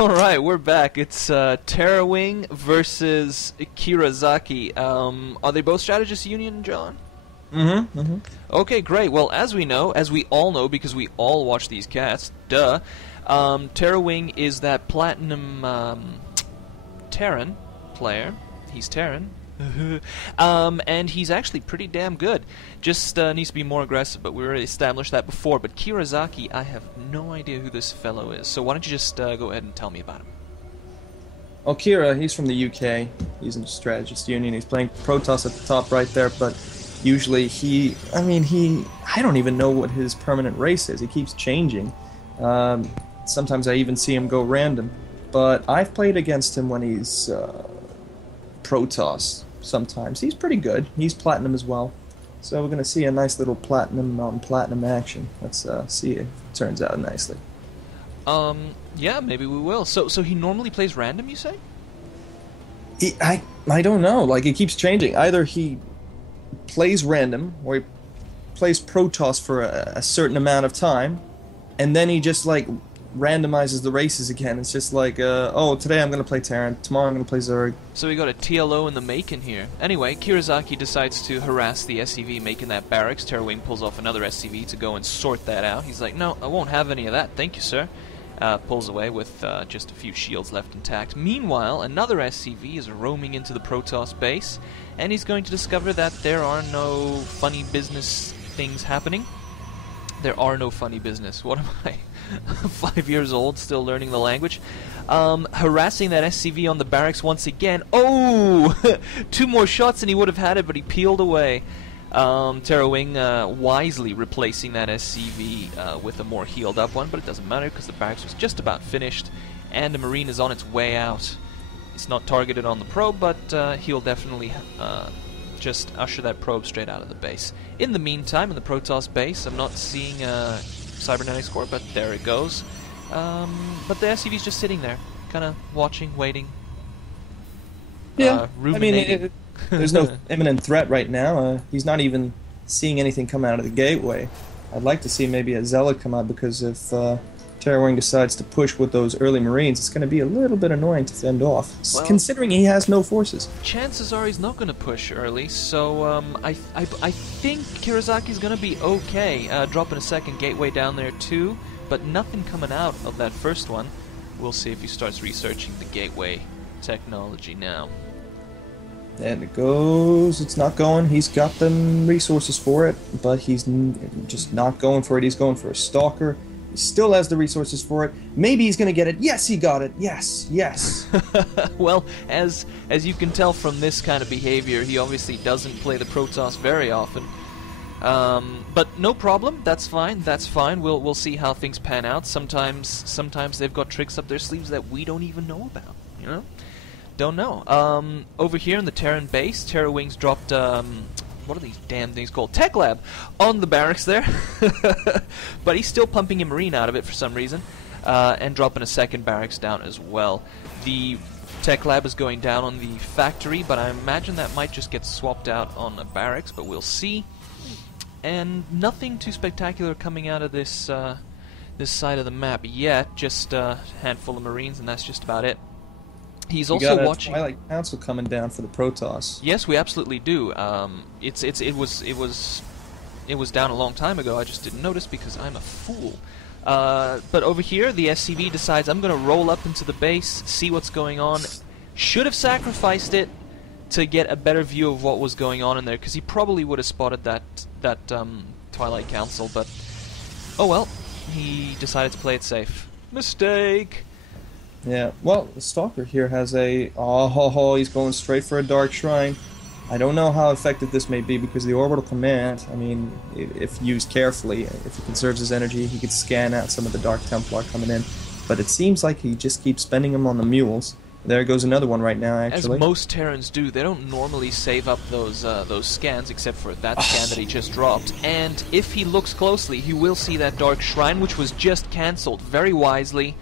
Alright, we're back. It's TerrorWing versus Kirazaki. Are they both Strategist Union, John? Okay, great. Well, as we know, as we all know, because we all watch these casts, duh, TerrorWing is that platinum Terran player. He's Terran. And he's actually pretty damn good. Just needs to be more aggressive, but we already established that before. But Kirazaki, I have no idea who this fellow is. So why don't you just go ahead and tell me about him? Well, Kira, he's from the UK. He's in Strategist Union. He's playing Protoss at the top right there, but usually I don't even know what his permanent race is. He keeps changing. Sometimes I even see him go random. But I've played against him when he's Protoss. Sometimes he's pretty good. He's platinum as well, so we're gonna see a nice little platinum on platinum action. Let's see if it turns out nicely. Yeah, maybe we will. So he normally plays random, you say? I don't know. Like, it keeps changing. Either he plays random, or he plays Protoss for a certain amount of time, and then he just like randomizes the races again. It's just like, oh, today I'm going to play Terran, tomorrow I'm going to play Zerg. So we got a TLO in the making here. Anyway, Kirazaki decides to harass the SCV making that barracks. TerrorWing pulls off another SCV to go and sort that out. He's like, no, I won't have any of that, thank you, sir. Pulls away with just a few shields left intact. Meanwhile, another SCV is roaming into the Protoss base, and he's going to discover that there are no funny business things happening. There are no funny business. What am I? 5 years old, still learning the language. Harassing that SCV on the barracks once again. Oh! 2 more shots and he would have had it, but he peeled away. TerrorWing wisely replacing that SCV with a more healed up one, but it doesn't matter because the barracks was just about finished and the Marine is on its way out. It's not targeted on the probe, but he'll definitely just usher that probe straight out of the base. In the meantime, in the Protoss base, I'm not seeing cybernetic score, but there it goes. But the SCV's just sitting there, kind of watching, waiting. Yeah, ruminating. There's no imminent threat right now. He's not even seeing anything come out of the gateway. I'd like to see maybe a Zealot come out, because if TerrorWing decides to push with those early Marines, it's going to be a little bit annoying to fend off, considering he has no forces. Chances are he's not going to push early, so I think Kirazaki's going to be okay, dropping a second gateway down there too, but nothing coming out of that first one. We'll see if he starts researching the gateway technology now. And it goes, it's not going. He's got the resources for it, but he's just not going for it. He's going for a Stalker. He still has the resources for it. Maybe he's going to get it. Yes, he got it. Yes, yes. Well, as you can tell from this kind of behavior, he obviously doesn't play the Protoss very often. But no problem. That's fine. That's fine. We'll see how things pan out. Sometimes they've got tricks up their sleeves that we don't even know about. You know, don't know. Over here in the Terran base, TerrorWing's dropped. What are these damn things called? Tech Lab on the barracks there. But he's still pumping a Marine out of it for some reason, and dropping a second barracks down as well. The Tech Lab is going down on the factory, but I imagine that might just get swapped out on the barracks, but we'll see. And nothing too spectacular coming out of this this side of the map yet. Just a handful of Marines, and that's just about it. He's also watching Twilight Council coming down for the Protoss. Yes, we absolutely do. It was down a long time ago. I just didn't notice because I'm a fool. But over here, the SCV decides I'm going to roll up into the base, see what's going on. Should have sacrificed it to get a better view of what was going on in there, because he probably would have spotted that Twilight Council. But oh well, he decided to play it safe. Mistake. Yeah, well, the Stalker here has a... he's going straight for a Dark Shrine. I don't know how effective this may be, because the Orbital Command, I mean, if used carefully, if he conserves his energy, he could scan out some of the Dark Templar coming in. But it seems like he just keeps spending them on the mules. There goes another one right now, actually. As most Terrans do, they don't normally save up those scans, except for that scan that he just dropped. And if he looks closely, he will see that Dark Shrine, which was just cancelled very wisely.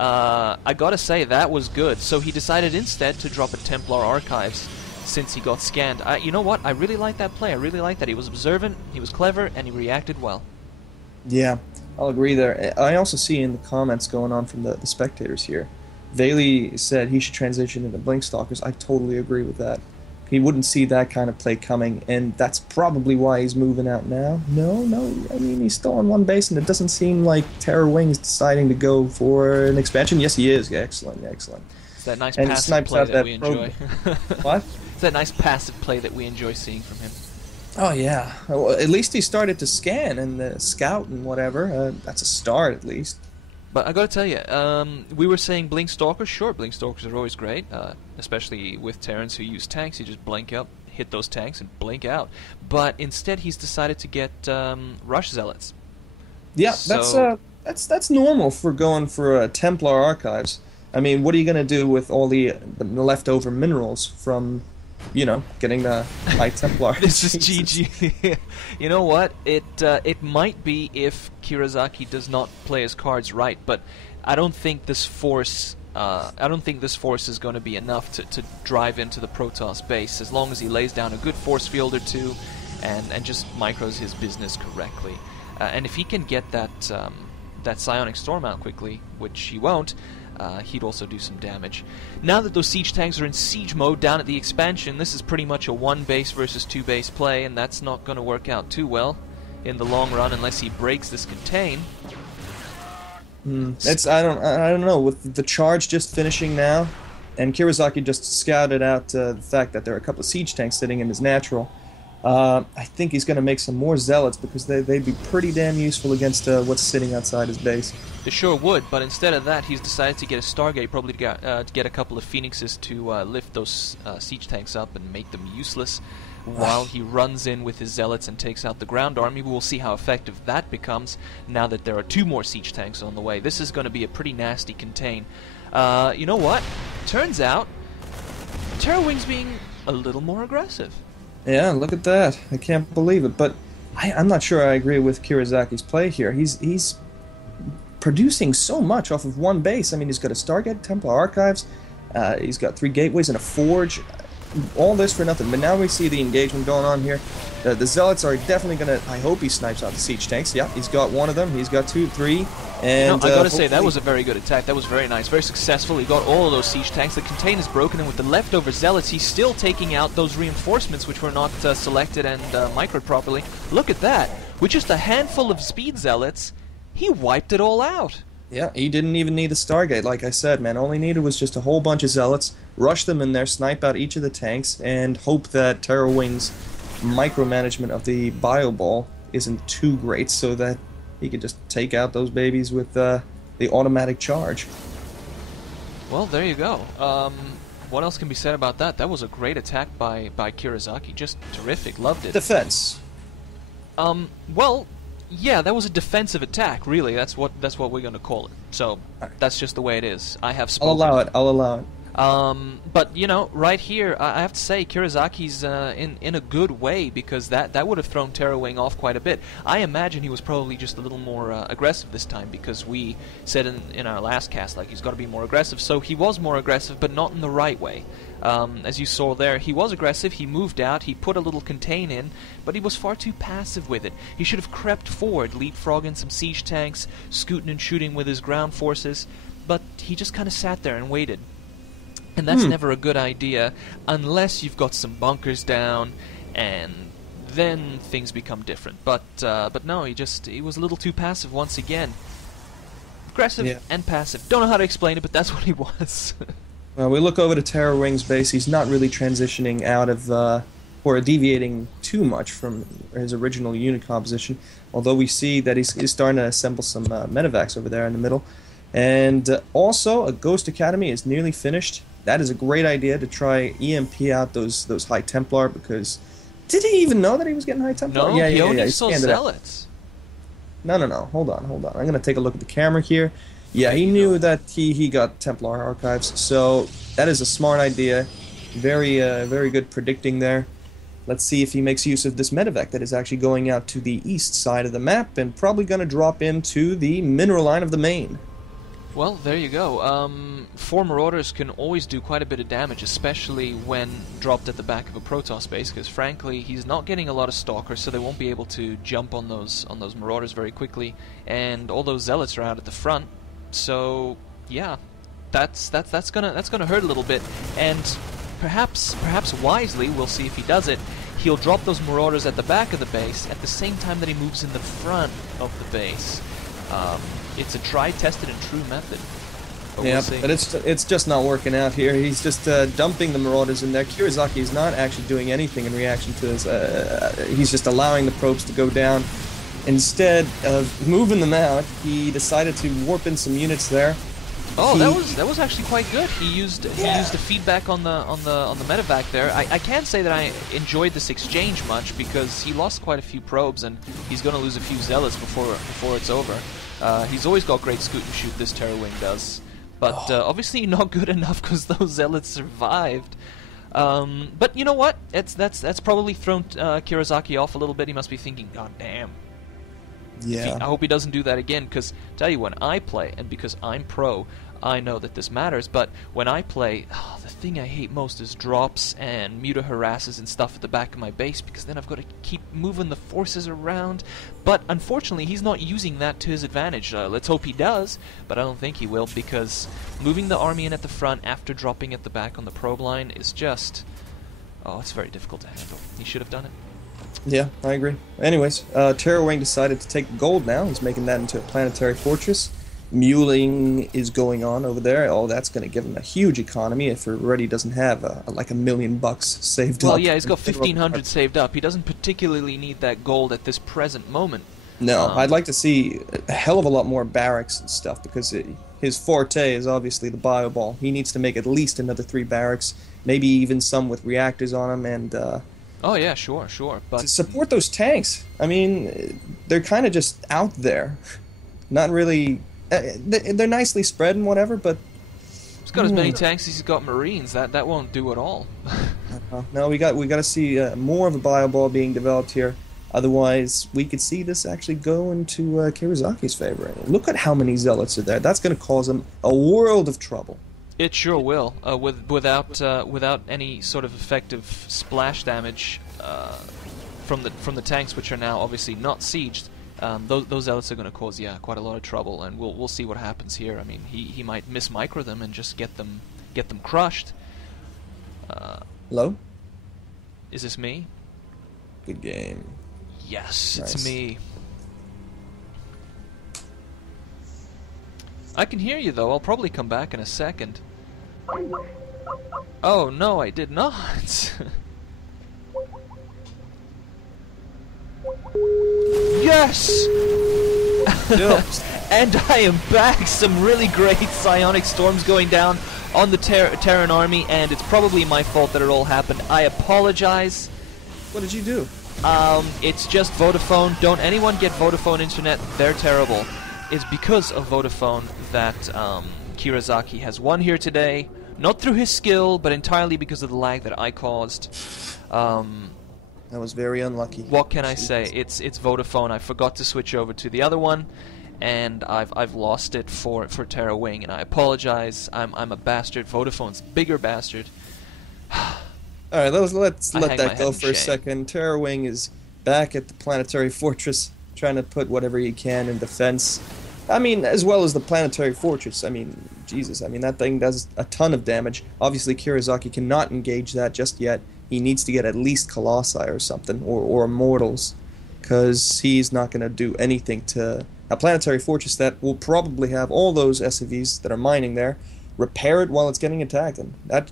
I gotta say, that was good. So he decided instead to drop a Templar Archives since he got scanned. You know what? I really like that play. I really like that. He was observant, he was clever, and he reacted well. Yeah, I'll agree there. I also see in the comments going on from the spectators here Bailey said he should transition into Blink Stalkers. I totally agree with that. He wouldn't see that kind of play coming, and that's probably why he's moving out now. No, no, I mean, he's still on one base, and it doesn't seem like TerrorWing is deciding to go for an expansion. Yes, he is. Excellent, excellent. It's that nice And he passive snipes play out that that we enjoy. What? It's that nice passive play that we enjoy seeing from him. Oh, yeah. Well, at least he started to scan and scout and whatever. That's a start, at least. But I gotta tell you, we were saying Blink Stalkers. Sure, Blink Stalkers are always great, especially with Terrans who use tanks. You just blink up, hit those tanks, and blink out. But instead, he's decided to get Rush Zealots. Yeah, So- that's normal for going for Templar archives. I mean, what are you going to do with all the leftover minerals from, getting the High Templar? This is GG. You know what? It might be if Kirazaki does not play his cards right, but I don't think this force. I don't think this force is going to be enough to drive into the Protoss base. As long as he lays down a good force field or two, and just micros his business correctly, and if he can get that psionic storm out quickly, which he won't. He'd also do some damage. Now that those siege tanks are in siege mode down at the expansion, this is pretty much a 1 base versus 2 base play, and that's not going to work out too well in the long run unless he breaks this contain. I don't know, with the charge just finishing now, and Kirazaki just scouted out the fact that there are a couple of siege tanks sitting in his natural. I think he's going to make some more zealots because they'd be pretty damn useful against what's sitting outside his base. They sure would, but instead of that, he's decided to get a Stargate, probably to get a couple of Phoenixes to lift those siege tanks up and make them useless, while he runs in with his zealots and takes out the ground army. We'll see how effective that becomes now that there are 2 more siege tanks on the way. This is going to be a pretty nasty contain. You know what? Turns out, TerrorWing's being a little more aggressive. Yeah, look at that. I can't believe it. But I'm not sure I agree with Kirazaki's play here. He's producing so much off of one base. I mean, he's got a Stargate, Templar Archives, he's got 3 gateways and a forge. All this for nothing. But now we see the engagement going on here. The Zealots are definitely going to... I hope he snipes out the siege tanks. Yeah, he's got 1 of them. He's got 2, 3. And I gotta say, that was a very good attack. That was very nice, very successful. He got all of those siege tanks. The contain is broken, and with the leftover zealots, he's still taking out those reinforcements which were not selected and microed properly. Look at that. With just a handful of speed zealots, he wiped it all out. Yeah, he didn't even need the Stargate, like I said, man. All he needed was just a whole bunch of zealots, rush them in there, snipe out each of the tanks, and hope that TerrorWing's micromanagement of the Bio Ball isn't too great so that he could just take out those babies with the automatic charge. Well, there you go. What else can be said about that? That was a great attack by Kirazaki. Just terrific. Loved it. Defense. Well, yeah, that was a defensive attack, really. That's what we're going to call it. So, that's just the way it is. I have spoken. I'll allow it. But, right here, I have to say, Kirazaki's in a good way, because that would have thrown TerrorWing off quite a bit. I imagine he was probably just a little more aggressive this time, because we said in our last cast, like, he's got to be more aggressive. So he was more aggressive, but not in the right way. As you saw there, he was aggressive, he moved out, he put a little contain in, but he was far too passive with it. He should have crept forward, leapfrogging some siege tanks, scooting and shooting with his ground forces, but he just kind of sat there and waited. And that's never a good idea unless you've got some bunkers down, and then things become different. But no, he was a little too passive once again. Aggressive and passive. Don't know how to explain it, but that's what he was. Well, we look over to TerrorWing's base. He's not really transitioning out of or deviating too much from his original unit composition. Although we see that he's starting to assemble some medevacs over there in the middle. And also, a Ghost Academy is nearly finished. That is a great idea to try EMP out those High Templar, because... Did he even know that he was getting High Templar? No, he only saw zealots. No. Hold on. I'm going to take a look at the camera here. Yeah, he knew that he got Templar archives, so that is a smart idea. Very good predicting there. Let's see if he makes use of this medevac that is actually going out to the east side of the map and probably going to drop into the mineral line of the main. Well, there you go. 4 Marauders can always do quite a bit of damage, especially when dropped at the back of a Protoss base, because frankly, he's not getting a lot of Stalkers, so they won't be able to jump on those Marauders very quickly, and all those Zealots are out at the front, so, yeah. that's gonna hurt a little bit, and perhaps wisely, we'll see if he does it. He'll drop those Marauders at the back of the base at the same time that he moves in the front of the base. It's a tried, tested, and true method. But Yeah, we'll see. but it's just not working out here. He's just dumping the Marauders in there. Kirazaki is not actually doing anything in reaction to this. He's just allowing the probes to go down. Instead of moving them out, he decided to warp in some units there. Oh, that was actually quite good. He used the feedback on the medevac there. I can't say that I enjoyed this exchange much because he lost quite a few probes and he's going to lose a few zealots before it's over. He's always got great scoot and shoot. This TerrorWing does, but obviously not good enough because those zealots survived. But you know what? That's probably thrown Kirazaki off a little bit. He must be thinking, God damn. Yeah. I hope he doesn't do that again, because tell you, when I play, and because I'm pro, I know that this matters, but when I play, the thing I hate most is drops and muta-harasses and stuff at the back of my base, because then I've got to keep moving the forces around. But unfortunately, he's not using that to his advantage. Let's hope he does, but I don't think he will, because moving the army in at the front after dropping at the back on the probe line is just... oh, it's very difficult to handle. He should have done it. Yeah, I agree. Anyways, TerrorWing decided to take gold now. He's making that into a planetary fortress. Muling is going on over there. Oh, that's going to give him a huge economy if he already doesn't have like $1 million saved up. Well, yeah, he's got 1,500 saved up. He doesn't particularly need that gold at this present moment. No, I'd like to see a hell of a lot more barracks and stuff because his forte is obviously the bio ball. He needs to make at least another 3 barracks, maybe even some with reactors on them, and oh yeah, sure, but to support those tanks. I mean, they're kind of just out there, not really. They're nicely spread and whatever, but he's got as many tanks as he's got Marines. That won't do at all. No, we got to see more of a bio ball being developed here. Otherwise, we could see this actually go into Kirazaki's favor. Look at how many zealots are there. That's going to cause him a world of trouble. It sure will. Without any sort of effective splash damage from the tanks, which are now obviously not sieged, those zealots are going to cause quite a lot of trouble, and we'll see what happens here. I mean, he might mismicro them and just get them crushed. Hello? Is this me? Good game. Yes, Nice. it's me. I can hear you though. I'll probably come back in a second. Oh no, I did not. Yes! And I am back. Some really great psionic storms going down on the Terran army, and it's probably my fault that it all happened. I apologize. What did you do? It's just Vodafone. Don't anyone get Vodafone internet. They're terrible. It's because of Vodafone that Kirazaki has won here today. Not through his skill, but entirely because of the lag that I caused. That was very unlucky. What can I say? It's Vodafone. I forgot to switch over to the other one, and I've lost it for TerrorWing, and I apologize. I'm a bastard. Vodafone's bigger bastard. All right, let's I let hang my that head go in for a shame. second. TerrorWing is back at the planetary fortress, trying to put whatever he can in defense. I mean, as well as the planetary fortress. I mean, Jesus, I mean, that thing does a ton of damage. Obviously, Kirazaki cannot engage that just yet. He needs to get at least Colossi or something, or Immortals, because he's not going to do anything to a planetary fortress that will probably have all those SCVs that are mining there, repair it while it's getting attacked, and that